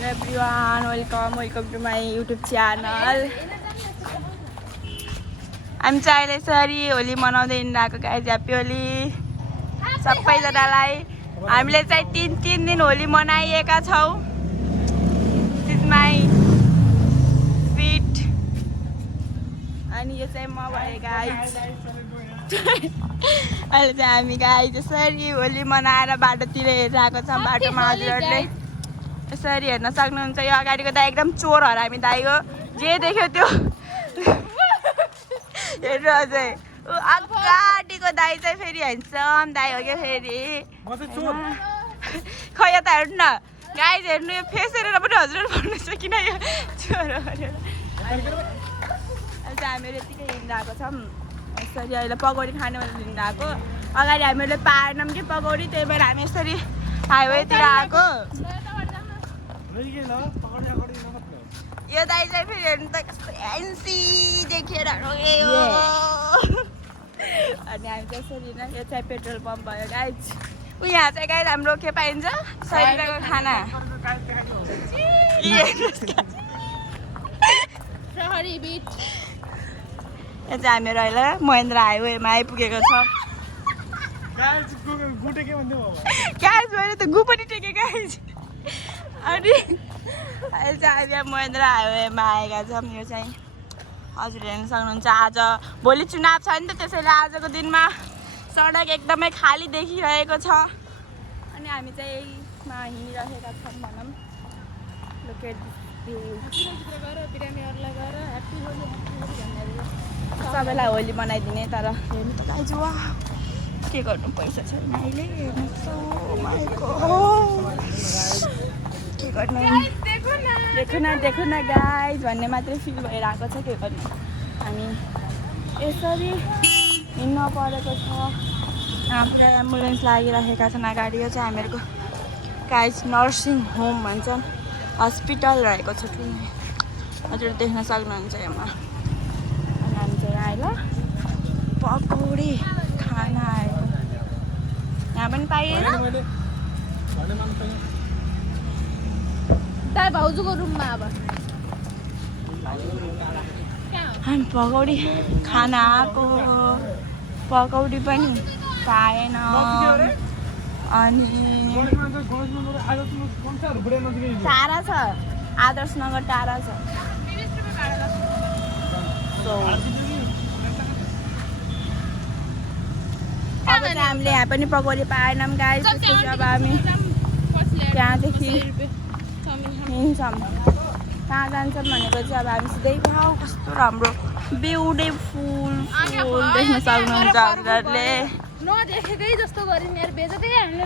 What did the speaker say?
everyone, welcome to my YouTube channel. I'm चाहिँ यसरी होली मनाउँदै हिँडिरहेको गाइज ह्याप्पी होली सबैजनालाई। हामीले चाहिँ तीन दिन होली मनाइएका छौँ। दिस इज माई फिट अनि यो चाहिँ म भए गाइज। अहिले चाहिँ हामी गाइज यसरी होली मनाएर बाटोतिर हेरिरहेको छौँ। बाटोमा हजुरहरूले यसरी हेर्न सक्नुहुन्छ। यो अगाडिको दाइ एकदम चोर हरामी दाइ हो। जे देख्यो त्यो हेर्नु अझै अगाडिको दाइ चाहिँ फेरि ह्यान्डसम दाइ हो क्या फेरि। खै यता हेर्नु न गाइज, हेर्नु यो फेस हेरेर पनि हजुरहरू भन्नु छ किन यो चोर हो भनेर। अहिले चाहिँ हामीहरू यतिकै हिँडिरहेको छौँ। यसरी अहिले पकौडी खाने भनेर हिँडिरहेको। अगाडि हामीहरूले पाएनौँ कि पकौडी, त्यही भएर हामी यसरी हाइवेतिर आएको। यो दाइ चाहिँ फेरि हेर्नु त कस्तो एन्सी देखेर रोग्यो। अनि हामी चाहिँ यसरी नै, यो चाहिँ पेट्रोल पम्प भयो गाइज। यहाँ चाहिँ गाइज हाम्रो के पाइन्छ 100 रुपियाँको खाना। यो चाहिँ हामीहरू अहिले महेन्द्र हाइवेमा आइपुगेको छ। गाइज मैले त गु पनि टेकेँ गाइज। अनि अहिले चाहिँ हामी यहाँ महेन्द्र हाइवेमा आएका छौँ। यो चाहिँ हजुर हेर्न सक्नुहुन्छ। आज भोलि चुनाव छ नि त, त्यसैले आजको दिनमा सडक एकदमै खाली देखिरहेको छ। अनि हामी चाहिँ यसमा हिँडिरहेका छौँ भनौँ। सबैलाई होली बनाइदिने, तर हेर्नु त गाइज वाह के गर्नु पैसा छैन अहिले। हेर्नु के गर्नु, देखु न गाइज भन्ने मात्रै फिल भइरहेको छ। के गर्नु, हामी यसरी हिँड्न परेको छ। यहाँ पुरा एम्बुलेन्स लागिरहेका छन् अगाडि। यो चाहिँ हामीहरूको गाइज नर्सिङ होम भन्छन्, हस्पिटल रहेको छ ठुलो। हजुर देख्न सक्नुहुन्छ यहाँ। अनि हामी चाहिँ आएर पकौडी खान आएको। यहाँ पनि पाइएन दाइ भाउजूको रुममा। अब हामी पकौडी खान आएको, पकौडी पनि पाएन। अनि टाढा छ, आदर्श नगर टाढा छ। अब चाहिँ हामीले यहाँ पनि पकौडी पाएनौँ गाइस। त्यसपछि अब हामी त्यहाँदेखि हिँड्छौँ। कहाँ जान्छौँ भनेको चाहिँ अब हामी सिधै वाउ कस्तो राम्रो ब्युटिफुल फुल देख्न सक्नुहुन्छ हजुरहरूले। नदेखेकै जस्तो गरिन् यार, बेजतै हामीले